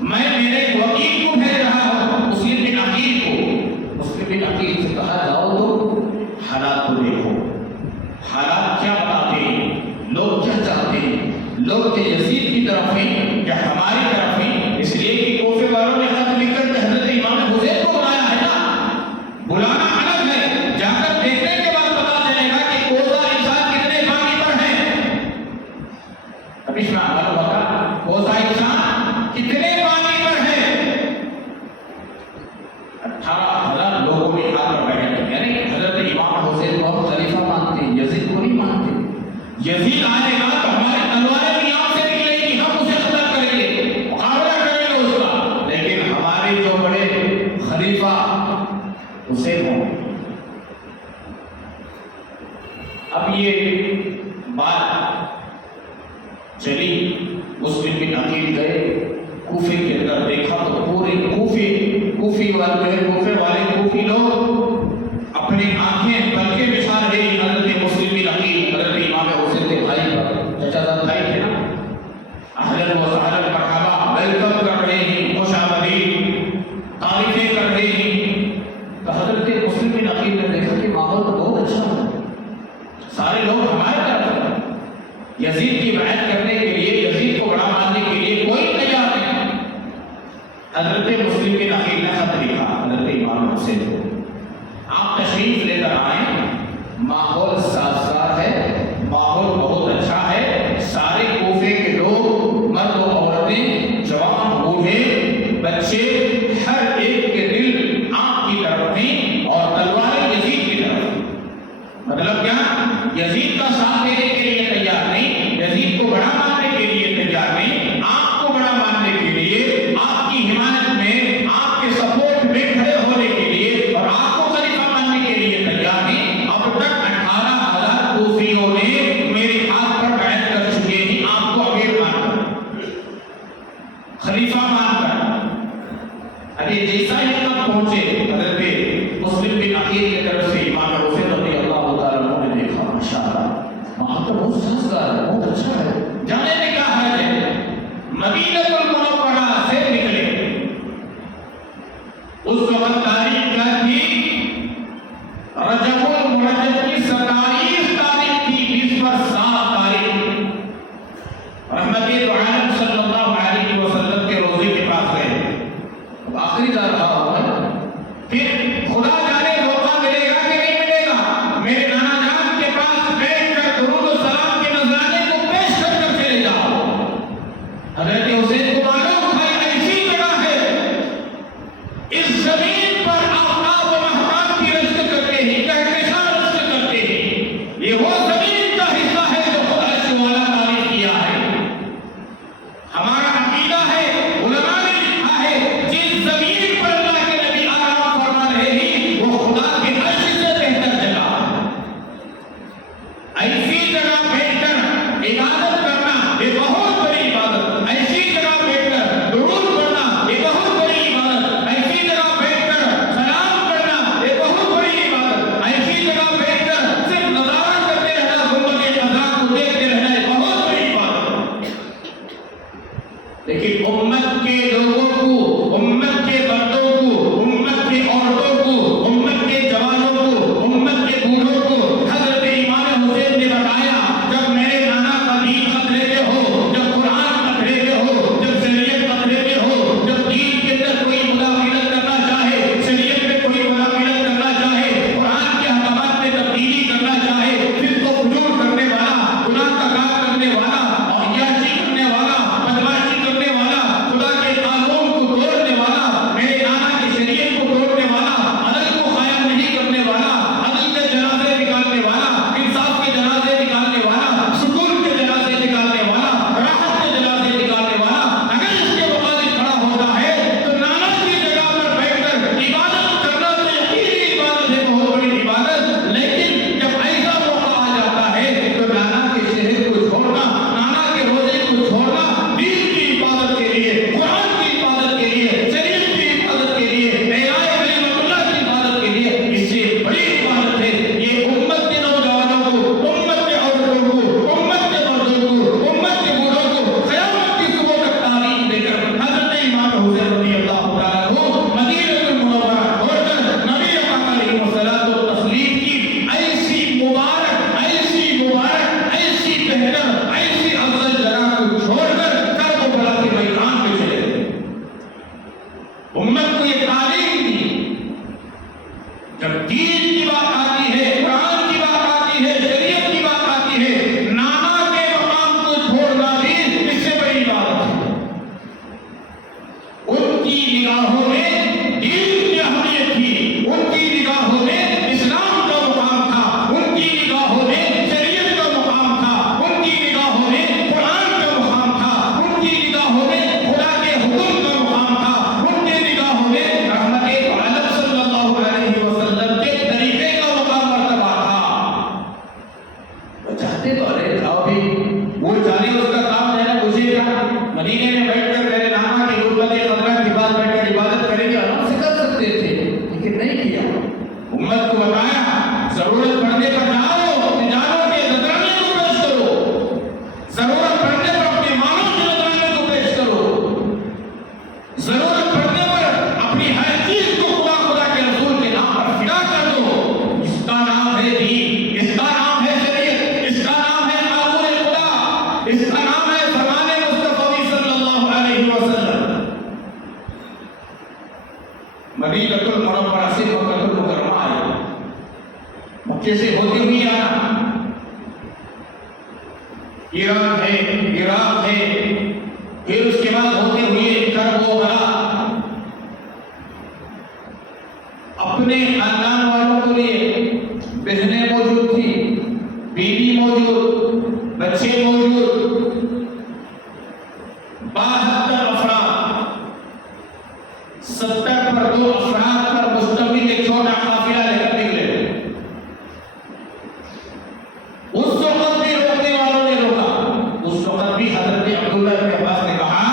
میں میرے وکیل کو بھیج رہا ہوں، مسلم بن عقیل کو۔ مسلم بن عقیل سے کہا جاؤ تو حالات کو دیکھو، حالات کیا بتاتے ہیں، لوگ کیا چاہتے ہیں، لوگ کہ یزید کی طرف ہیں یا ہماری طرف ہیں، اس لیے کہ کوفے والوں نے خط لکھ کر حضرت امام حسین کو بلایا ہے نا، بلانا الگ ہے، جا کر دیکھنے کے بعد پتا چلے گا کہ کوزہ انسان کتنے پانی پر ہے، ابھی میں معلوم ہوگا کوزہ انسان کتنے پانی پر ہے۔ 18,000 لوگوں نے ہاتھ پر بیٹھے، یعنی حضرت امام حسین کو ہم خلیفہ مانتے ہیں، یزید کو نہیں مانتے۔ یزید آئے گا تو ہماری تلواریں نیام سے نکلے گی، ہم اسے قتل کریں گے، مقابلہ کریں گے اس کا، لیکن ہمارے جو بڑے خلیفہ حسین ہوں۔ اب یہ بات چلی، مسلم بن عقیل گئے کوفے کے اندر، دیکھا تو پورے کوفی والے لوگ اپنی آنکھیں بلکہ بچھا رہے ہیں حضرت مسلم بن عقیل، حضرت امام حسین کے بھائی کا چچا زاد بھائی تھے نا، اہلاً و سہلاً مرحبا، ویلکم حضرت مسلم کے نقیل نے خط لکھا حضرت امام حسین کو، آپ تشریف لے کر آئیں، ماحول سازگار ہے، ماحول بہت اچھا ہے، سارے کوفے کے لوگ مرد و عورتیں، جوان بوڑھے بچے، ہر ایک کے دل آپ کی طرف ہیں اور تلواریں یزید کی طرف۔ مطلب کیا؟ یزید کا ساتھ دینے کے لیے تیار نہیں، یزید کو بڑا ماننے کے لیے تیار نہیں، آپ کو بڑا ماننے کے لیے، آپ کی حمایت میں، آپ کے سپورٹ میں کھڑے ہونے کے لیے اور آپ کو خلیفہ ماننے کے لیے تیار ہیں۔ اب تک 18,000 کوفیوں نے میرے ہاتھ پر بیعت کر چکے ہیں، آپ کو امیر مان کر، خلیفہ مان کر۔ ابھی جیسا ہی تک پہنچے حضرت مسلم بن عقیل کی طرف سے امام حسین رضی اللہ تعالیٰ عنہ نے دیکھا، ماشاءاللہ وہاں تو بہت سازگار ہے، بہت اچھا ہے، جانے میں کیا حرج ہے؟ مدینہ المنورہ سے نکلے۔ اس وقت تاریخ کیا تھی؟ رجب المرجب کی 27 تاریخ تھی، 20/7 تاریخ۔ رحمت عالم صلی اللہ علیہ وسلم کے روزے کے پاس گئے، آخری جا رہا ہوں، پھر خدا جانے موقع ملے گا کہ نہیں ملے گا، میرے نانا جان کے پاس بیٹھ کر درود و سلام کے نذرانے کو پیش کر کر چلے جاؤ۔ حضرت حسین کو معلوم تھا یہ ایسی جگہ ہے، اس زمین پر آفتاب و مہتاب کی رزق کرتے ہیں، کہکشاں رزق کرتے ہیں، یہ وہ زمین کا حصہ ہے جو خدا سے والا تعریف کیا ہے۔ ہمارا عقیدہ ہے، علماء نے لکھا ہے، جس زمین پر اللہ کے نبی آرام فرما رہے ہیں وہ خدا کے عرش سے بہتر جگہ ہے۔ ایسی جگہ بیٹھ کر عبادت کرنا یہ بہت بڑی عبادت، ایسی جگہ بیٹھ کر درود پڑھنا یہ بہت بڑی عبادت، ایسی جگہ بیٹھ کر سلام کرنا یہ بہت بڑی عبادت، ایسی جگہ بیٹھ کر صرف نظارہ کرتے رہنا، گنبد خزاں کو دیکھتے رہنا یہ بہت بڑی عبادت۔ لیکن امت کے لوگوں کو، امت کے مردوں کو، امت کے عورتوں کو، امت کے جوانوں کو، امت کے بوڑھوں کو حضرت امام حسین نے بتایا، جب میرے نانا کا دین خطرے میں ہو، جب قرآن خطرے میں ہو، جب شریعت خطرے میں ہو، جب دین کے اندر کوئی مداخلت کرنا چاہے، شریعت میں کوئی مداخلت کرنا چاہے، قرآن کے احکامات میں تبدیلی کرنا چاہے، پھر تو فجور کرنے والا، گناہ کا کام کرنے والا، عیاشی کرنے والا، بدمعاشی کرنے والا، خدا کے قانون کو توڑنے والا، میرے نانا کی شریعت کو توڑنے والا، عدل کو قائم نہیں کرنے والا، عدل کے جنازے نکالنے والا، انصاف کے جنازے نکالنے والا، سکون کے جنازے نکالنے والا، راحت کے جنازے نکالنے والا، اگر اس کے مقابل کھڑا ہوتا ہے تو نانا کی جگہ پر بیٹھ کر عبادت کرنا تو یقینی عبادت ہے، بہت بڑی عبادت۔ لیکن جب ایسا موقع آ جاتا ہے تو نانا کے شہر کو چھوڑنا، نانا کے روزے کو چھوڑنا، دین کی حفاظت کے لیے، قرآن کی حفاظت کے لیے، شریعت کی حفاظت کے لیے، اعلاء کلمت اللہ کی حفاظت کے لیے، اس سے بڑی عبادت ہے۔ یہ امت کے نوجوانوں کو، امت کے عورتوں کو، امت کے مردوں کو، امت کے بوڑھوں کو قیامت کی صبح تک تعلیم دے کر حضرت امام حسین رضی اللہ تعالیٰ عنہ مدینہ المنورہ چھوڑ کر نبی پاک علیہ الصلوۃ والتسلیم کی ایسی مبارک، ایسی بہتر، ایسی افضل جگہ کو چھوڑ کر کربلا کے میدان میں چلے گئے۔ امت کو یہ تعلیم دی، جب دین کی بات آتی ہے، قرآن کی بات آتی ہے، شریعت کی بات آتی ہے، نانا کے مقام کو چھوڑنا بھی اس سے بڑی بات ہے۔ ان کی نگاہوں میں دین کی اہمیت تھی، ان کی نگاہوں میں اسلام کا مقام تھا، ان کی نگاہوں میں شریعت کا مقام تھا، ان کی نگاہوں میں قرآن کا مقام تھا، ان کی نگاہوں میں خدا کے حکم کا مقام تھا، ان کی نگاہوں میں رحمت عالم صلی اللہ علیہ وسلم کے طریقے کا مقام مرتبہ تھا۔ وہ چاہتے تو ارے آؤ بھی، وہ جانے اس کا کام ہے نا، مجھے کیا مدینے میں بیٹھ کر میرے نانا کی غربت خضرا کے پاس بیٹھ کر عبادت کریں گے، آرام سے کر سکتے تھے، لیکن نہیں کیا۔ امت کو بتایا ضرورت پڑنے پر جاؤ، جانوں کے نذرانے کو پیش کرو، ضرورت پڑنے پر اپنے مالوں کے نذرانے کو پیش کرو، ضرورت پڑنے پر اپنی ہر چیز کو خدا کے رسول کے نام پر فدا کر دو۔ اس کا نام ہے دین، اس کا نام ہے شریعت، اس کا نام ہے قانون خدا، اس کا نام ہے فرمان مصطفی صلی اللہ علیہ وسلم۔ مکے سے ہوتے ہوئے آنا، ایران ہے، عراق ہے، پھر اس کے بعد ہوتے ہوئے کرب و بلا، اپنے خاندان والوں کے لیے بہنیں موجود تھی، بیوی موجود، بچے موجود، 72 افراد، 70 پر 2 افراد پر مشتمل ایک چھوٹا قافلہ لے کر نکلے۔ اس وقت بھی روکنے والوں نے روکا، اس وقت بھی حضرت عبداللہ بن عباس نے کہا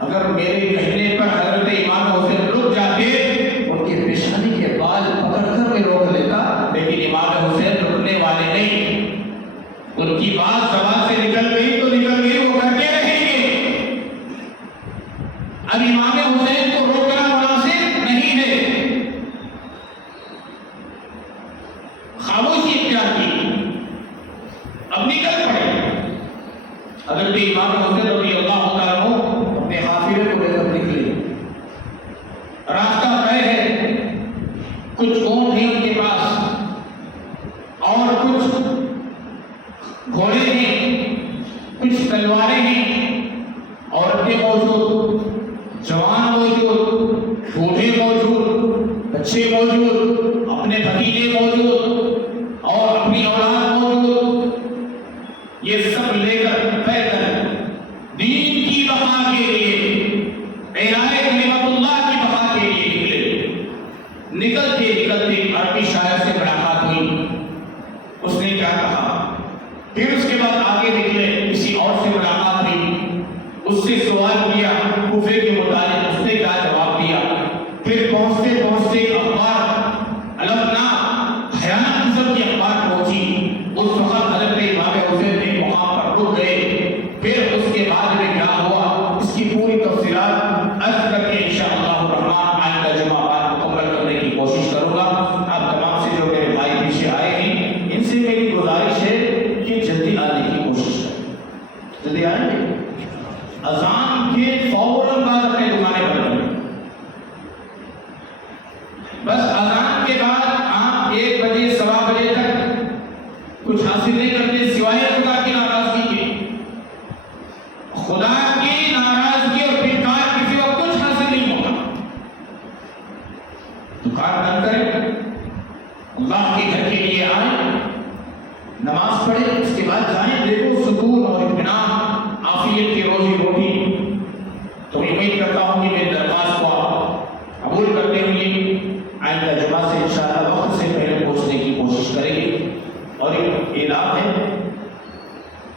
اگر میرے کہنے پر حضرت امام حسین رک جاتے ان کے پیشانی کے بال پکڑ کر میں روک لیتا، لیکن امام حسین رکنے والے نہیں، ان کی بات زبان سے نکل گئی تو نکل گئی، وہ کرتے رہیں گے۔ اب امام حسین کو روکنا مناسب نہیں ہے، خاموشی اختیار کی، اب نکل پڑے۔ حضرت امام حسین رضی اللہ تعالیٰ عنہ اپنے قافلے کو لے کر نکلے، راستہ طے ہے، کچھ اونٹ ہیں ان کے پاس اور کچھ گھوڑے ہیں، کچھ تلواریں ہیں، عورتیں موجود، جوان موجود، بوڑھے موجود، بچے موجود، اپنے بھتیجے موجود اور اپنی اولاد موجود، یہ سب لے کر پیدل دین کی بقا کے لیے، اعلاء کلمت اللہ کی بقا کے لیے نکلے۔ نکلتے نکلتے عربی شاعر سے ملاقات ہوئی، اس نے کیا کہا، پھر اس کے بعد آگے نکلے، کسی اور سے ملاقات ہوئی، اس سے سوال کیا کوفے کے متعلق، اس نے کیا جواب دیا، پھر پہنچتے پہنچتے اخبار المناک بھیانک قسم کی اخبار پہنچی، اس وقت حضرت امام حسین ایک مقام پر رک گئے، پھر اس کے بعد میں کیا ہوا اس کی پوری تفصیلات عرض کر کے انشاءاللہ الرحمن آئندہ جمعہ بعد مکمل کرنے کی کوشش کروں گا۔ آپ تمام سے جو میرے بھائی پیچھے آئے ہیں ان سے میری گزارش ہے کہ جلدی آنے کی کوشش کریں، جلدی آئیں گے، اذان کے فوراً بعد اپنے دکانیں بند کریں، بس اذان کے بعد آپ 1 بجے 1:15 بجے تک کچھ حاصل نہیں کرتے سوائے خدا کی ناراضگی کے، خدا کی ناراضگی اور پھٹکار کسی وقت کچھ حاصل نہیں ہوگا۔ دکان بند کریں، اللہ کے گھر کے لیے آئیں، نماز پڑھیں، اس کے بعد جائیں، دیکھو سکون اور اطمینان، عافیت کی روزی روٹی۔ تو امید کرتا ہوں کہ میری درخواست کو قبول کرتے ہوئے آئندہ جمعہ سے انشاءاللہ وقت سے پہلے پہنچنے کی کوشش کریں گے۔ اور ایک اعلان ہے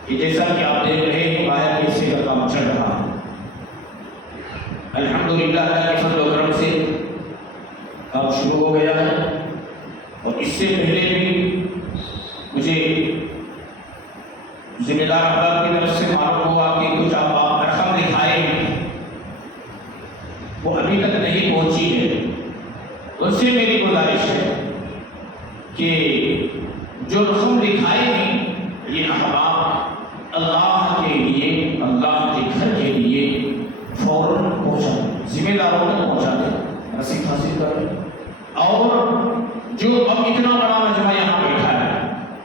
کہ جیسا کہ آپ دیکھ رہے ہیں باہر کے حصے کا کام چل رہا ہے، الحمدللہ اللہ کے فضل و کرم سے کام شروع ہو گیا ہے، اور اس سے پہلے بھی مجھے ذمہ دار افراد کی طرف سے معلوم ہوا کہ کچھ آپ رقم دکھائے ہیں وہ ابھی تک نہیں پہنچی ہے، ان سے میری گزارش ہے کہ جو رقم دکھائے ہیں یہ احباب اللہ کے لیے، اللہ کے گھر کے لیے فوراً پہنچا دیں، ذمہ داروں تک پہنچا دیں، رسید حاصل کریں۔ اور جو اب اتنا بڑا مجمع یہاں بیٹھا ہے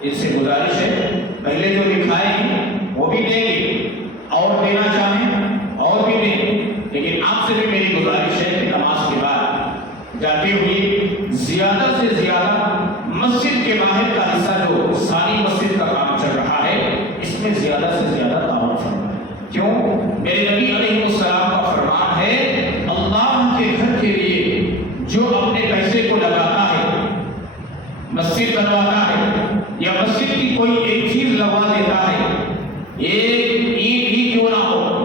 ان سے گزارش ہے پہلے جو لکھائے ہیں وہ بھی دیں گے، اور دینا چاہیں اور بھی دیں، لیکن آپ سے بھی میری گزارش ہے کہ نماز کے بعد جاتے ہوئے زیادہ سے زیادہ مسجد کے باہر کا حصہ جو ثانی مسجد کا کام چل رہا ہے اس میں زیادہ سے زیادہ تعاون فرمائیں۔ کیوں؟ میرے نبی علیہ السلام کا فرمان ہے اللہ کے گھر کے لیے جو اپنے پیسے کو لگاتا ہے، مسجد بنواتا ہے یا مسجد کی کوئی ایک چیز لگوا دیتا ہے، ایک اینٹ ہی کیوں نہ ہو،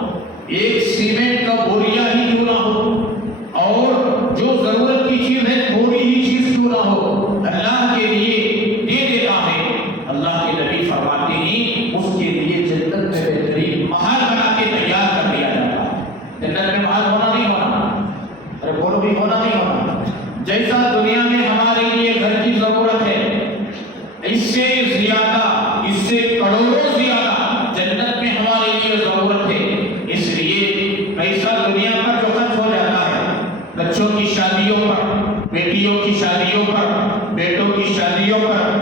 ایک سیمنٹ کا بوریا ہی کیوں نہ ہو، اور جو ضرورت کی چیز ہے تھوڑی ہی چیز کیوں نہ ہو، اللہ کے لیے دے دیتا ہے، اللہ کے نبی فرماتے ہیں اس کے لیے جنت میں بہترین محل بنا کے تیار کر دیا جاتا ہے۔ جنت میں محل ہونا نہیں ہونا، ارے بولو بھی ہونا نہیں ہونا، جیسا دنیا میں ہمارے لیے گھر کی ضرورت ہے اس سے زیادہ، اس سے کروڑوں زیادہ جنت میں ہمارے لیے ضرورت ہے۔ اس لیے پیسہ دنیا پر جو خرچ ہو جاتا ہے بچوں کی شادیوں پر، بیٹیوں کی شادیوں پر، بیٹوں کی شادیوں پر،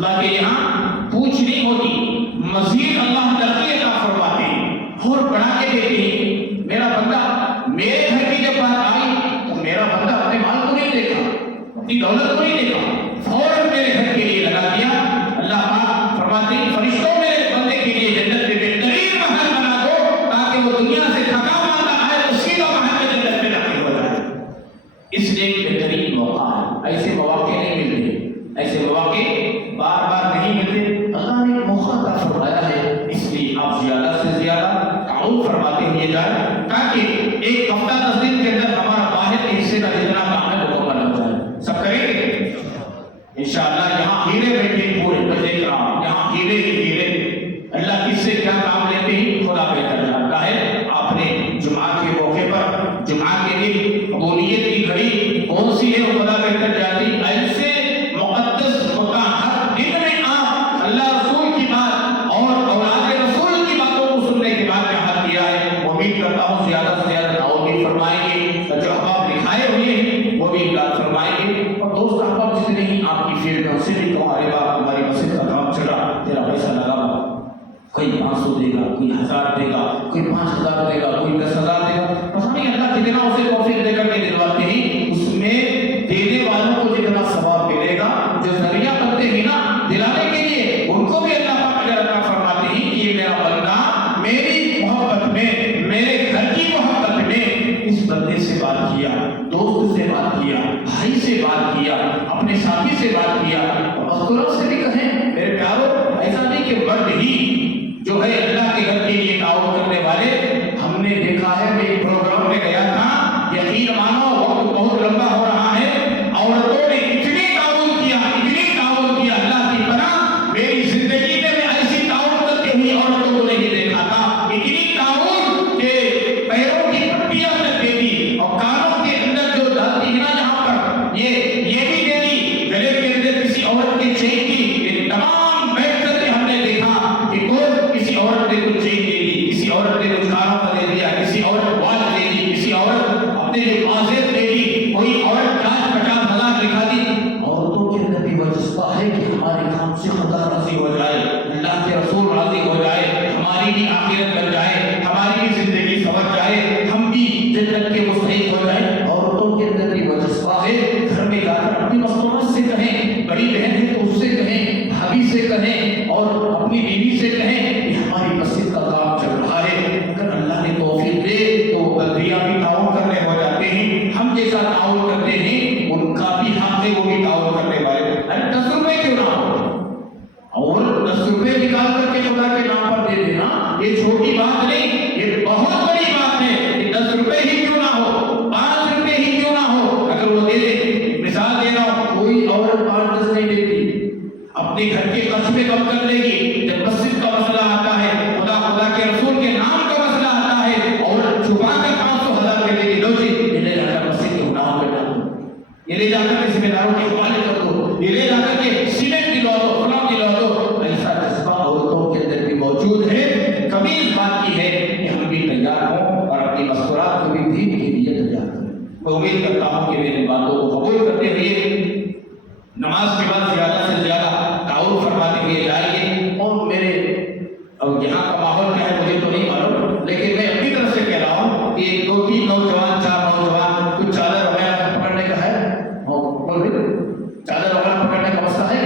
اللہ کے یہاں پوچھ نہیں ہوتی، مزید اللہ ترقی عطا فرماتے ہیں اور بڑھا کے دیتے ہیں۔ میرا بندہ میرے گھر کی جب بات آئی تو میرا بندہ اپنے مال کو نہیں دیکھا، اپنی دولت کو نہیں دیکھا، فوراً میرے گھر کے لیے لگا دیا۔ اللہ پاک فرماتے ہیں فرشتوں میرے بندے کے لیے جنت میں بہترین محل بنا دو تاکہ وہ دنیا سے تھکا ماندا آئے تو سیدھا محل میں جنت میں داخل ہو جائے۔ اس لیے ایک بہترین موقع ہے، ایسے مواقع نہیں ملتے، ایسے مواقع بار بار نہیں ملتے، اللہ نے ایک موقع عطا فرمایا ہے، اس لیے آپ زیادہ سے زیادہ تعاون فرماتے ہوئے جائیں تاکہ ایک ہفتہ 10 دن کے اندر ہمارا باہر کے حصے کا جتنا کام ہے وہ مکمل ہو جائے۔ سب کریں گے انشاءاللہ۔ یہاں ہیرے بیٹھے پورے، میں دیکھ رہا ہوں یہاں ہیرے ہی ہیرے، اللہ کس سے کیا کام لیتے ہیں خدا بہتر جانتا ہے۔ آپ نے جمعہ کے موقع پر، جمعہ کے دن قبولیت کی گھڑی کون سی ہے وہ خدا بہتر جانتی، ایسے مقدس مطہر دن میں آپ اللہ رسول کی بات اور اولاد رسول کی باتوں کو سننے کے بعد یہاں کیا ہے۔ امید کرتا ہوں زیادہ سے زیادہ تعاون بھی فرمائیں گے، جو احباب لکھائے ہوئے ہیں وہ بھی امداد فرمائیں گے، اور دوست احباب جتنے ہی آپ کی فیلڈ میں اسے بھی کہو ارے باپ ہماری مسجد کا کام چلا، تیرا پیسہ لگا، کوئی 500 دے گا، کوئی 1000 دے گا، کوئی 5000 دے گا، کوئی 10,000 دے گا، پتہ نہیں اللہ کتنا اسے توفیق دے کر کے دلواتے ہیں، اس میں دینے والوں کو جتنا ثواب ملے گا، جو ذریعہ بنتے ہیں نا دلانے کے لیے ان کو بھی اللہ پاک اجر عطا فرماتے ہیں کہ یہ میرا بندہ میری محبت میں، میرے گھر کی محبت میں اس بندے سے بات کیا، دوست سے بات کیا، بھائی سے بات کیا، اپنے ساتھی سے بات کیا، اور مذکوروں سے بھی کہیں میرے پیارو، ایسا نہیں کہ مرد ہی جو ہے اللہ کے گھر کے لیے تعاون کرنے والے۔ ہم نے دیکھا ہے، میں ایک پروگرام میں گیا تھا، یقین مانو وقت بہت لمبا ہو رہا ہے، عورتوں نے اتنی تعاون کیا، اتنی تعاون کیا، اللہ کی پناہ میری زندگی میں ایسی تعاون کرتے ہوئی عورتوں کو نہیں دیکھا تھا، اتنی تعاون کہ پیروں کی پٹیاں تک دے دی اور کانوں کے اندر جو ڈالتی ہے نا یہاں پر یہ بھی دے دی، گلے کے اندر کسی عورت کے چین کی، یہ تمام بیٹھ کر کے ہم نے دیکھا کہ کسی عورت نے کچھ چین دے دی، کسی عورت نے کچھ کانوں کا دے دیا، کسی عورت واچ دے دی، کسی عورت اپنے لیے معذرت دے دی، کوئی عورت 50,000 لکھا دی۔ عورتوں کے اندر بھی وہ جذبہ ہے کہ ہمارے کام سے خدا راضی ہو جائے، اللہ کے رسول راضی ہو جائے، ہماری بھی آخرت بن جائے، ہماری بھی زندگی سنور جائے، ہم بھی جنت کے مستحق ہو جائیں۔ عورتوں کے اندر بھی وہ جذبہ ہے، گھر میں جا کر اپنی مستورت سے کہیں، بڑی بہن ہے تو اس سے کہیں، بھابھی سے کہیں، اور اپنی بیوی سے کہیں کہ ہماری مسجد کا کام چل رہا ہے، اگر اللہ نے توفیق دے تو بلدیاں بھی تعاون کرنے ہو جاتے ہیں، ہم جیسا تعاون کرتے ہیں ان کا بھی حق ہے، وہ بھی تعاون کرنے والے۔ ارے 10 روپے کیوں نہ ہو، اور 10 روپے نکال کر کے خدا کے نام پر دے دینا، یہ چھوٹی بات نہیں، یہ بہت بڑی بات ہے کہ 10 روپے ہی کیوں نہ ہو، 5 روپے ہی کیوں نہ ہو، اگر وہ دے دے۔ مثال دے رہا ہوں، کوئی عورت 5-10 نہیں دیتی، اپنے گھر کے خرچ میں کم کر لے گی، جب مسجد کا مسئلہ آتا ہے، خدا کے رسول کے نام کا مسئلہ آتا ہے، اور چھپا کر 500,000 دے دے گی، لو جی یہ لے جا کر مسجد کے گناہوں میں ڈال دو، یہ لے جا کر کے ذمہ داروں کی حوالے کر دو، یہ لے جا کر کے سیمنٹ دلوا دو، فلاں دلوا دو۔ ایسا جذبہ عورتوں کے اندر بھی موجود ہے، کبھی اس بات کی ہے کہ ہم بھی تیار ہوں اور اپنی مذکورات کو بھی دین کے لیے تیار کریں۔ میں امید کرتا ہوں کہ میری باتوں کو قبول کرتے ہوئے نماز کے بعد زیادہ سے زیادہ تعاون فرماتے ہوئے جائیے، اور میرے اب یہاں کا ماحول کیا ہے مجھے تو نہیں معلوم، لیکن میں اپنی طرف سے کہہ رہا ہوں کہ 2-3 نوجوان 4 نوجوان کچھ چادر وغیرہ پکڑنے کا ہے، چادر وغیرہ پکڑنے کا مسئلہ ہے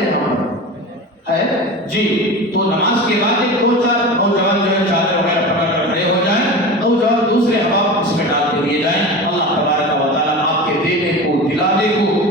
ہے جی، تو نماز کے بعد 2-4 نوجوان جو ہے چادر وغیرہ پکڑ کر کھڑے ہو جائیں، نوجوان دوسرے احباب اس میں ڈالتے ہوئے جائیں۔ اللہ تبارک و تعالیٰ آپ کے دینے کو دلانے کو